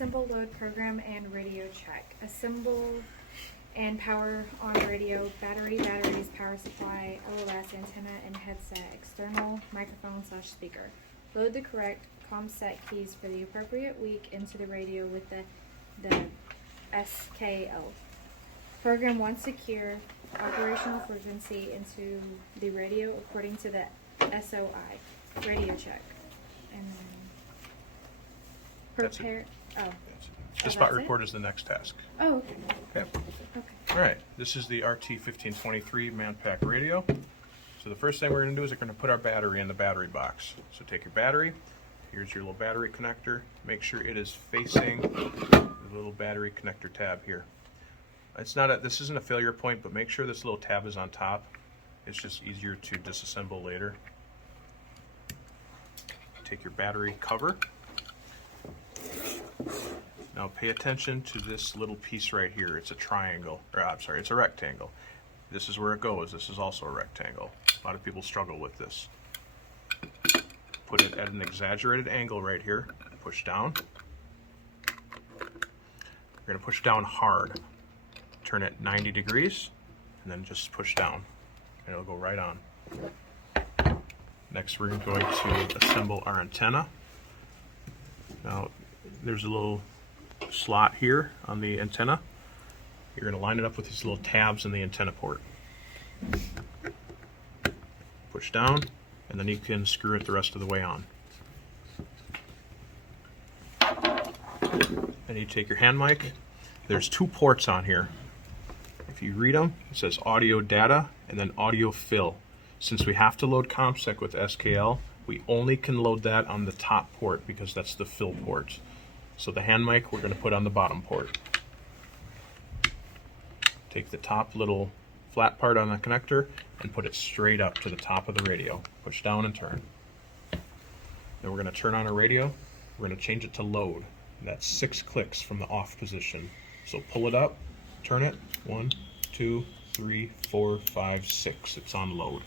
Assemble, load, program, and radio check. Assemble and power on radio, batteries, power supply, LOS, antenna, and headset, external microphone/speaker. Load the correct COM set keys for the appropriate week into the radio with the SKL. Program one secure operational frequency into the radio according to the SOI. Radio check. And then prepare. The spot report is the next task. Oh, okay. Okay. Okay. All right. This is the RT1523 man-pack radio. So the first thing we're going to do is we're going to put our battery in the battery box. So take your battery. Here's your little battery connector. Make sure it is facing the little battery connector tab here. It's not this isn't a failure point, but make sure this little tab is on top. It's just easier to disassemble later. Take your battery cover. Now pay attention to this little piece right here. It's a triangle, or I'm sorry, it's a rectangle. This is where it goes. This is also a rectangle. A lot of people struggle with this. Put it at an exaggerated angle right here. Push down. We're going to push down hard. Turn it 90 degrees, and then just push down, and it'll go right on. Next, we're going to assemble our antenna. Now, there's a little slot here on the antenna. You're going to line it up with these little tabs in the antenna port. Push down, and then you can screw it the rest of the way on. And you take your hand mic. There's two ports on here. If you read them, it says audio data and then audio fill. Since we have to load ComSec with SKL, we only can load that on the top port because that's the fill port. So the hand mic we're going to put on the bottom port. Take the top little flat part on the connector and put it straight up to the top of the radio. Push down and turn. Then we're going to turn on our radio. We're going to change it to load. That's 6 clicks from the off position. So pull it up, turn it, 1, 2, 3, 4, 5, 6. It's on load.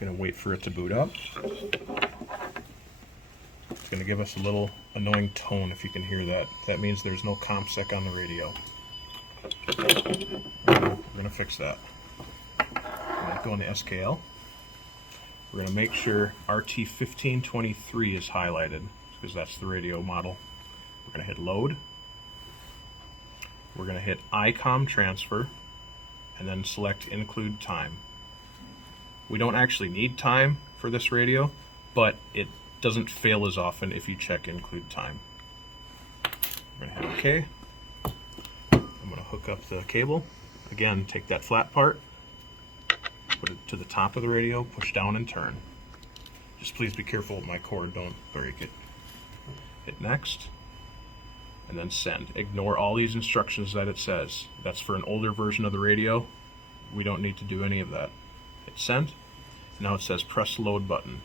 Gonna wait for it to boot up. It's gonna give us a little annoying tone if you can hear that. That means there's no ComSec on the radio. We're gonna fix that. We're gonna go on the SKL. We're gonna make sure RT1523 is highlighted because that's the radio model. We're gonna hit load. We're gonna hit ICOM transfer and then select include time. We don't actually need time for this radio, but it doesn't fail as often if you check include time. We're gonna hit OK. I'm gonna hook up the cable. Again, take that flat part, put it to the top of the radio, push down and turn. Just please be careful with my cord, don't break it. Hit next, and then send. Ignore all these instructions that it says. That's for an older version of the radio. We don't need to do any of that. Hit send. Now it says press load button.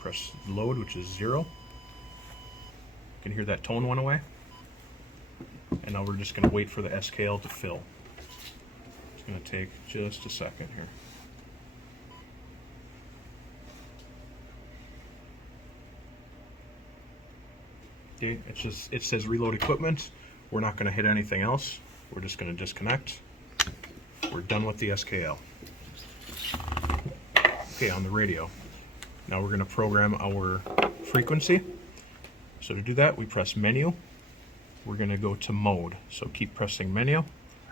Press load, which is 0. You can hear that tone went away. And now we're just going to wait for the SKL to fill. It's going to take just a second here. Okay, it says reload equipment. We're not going to hit anything else. We're just going to disconnect. We're done with the SKL. Okay, on the radio. Now we're going to program our frequency. So to do that, we press menu. We're going to go to mode. So keep pressing menu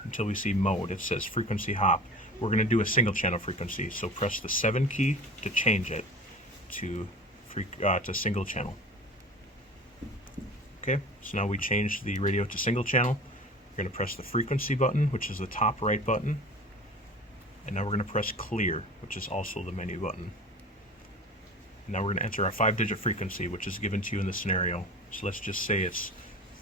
until we see mode. It says frequency hop. We're going to do a single channel frequency. So press the 7 key to change it to single channel. Okay, so now we changed the radio to single channel. We're going to press the frequency button, which is the top right button. And now we're going to press clear, which is also the menu button. And now we're going to enter our 5-digit frequency, which is given to you in the scenario. So let's just say it's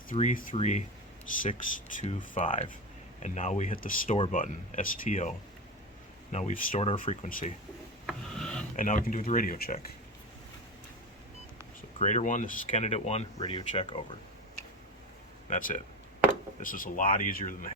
33625. And now we hit the store button, STO. Now we've stored our frequency. And now we can do the radio check. So grader 1, this is candidate 1, radio check over. That's it. This is a lot easier than the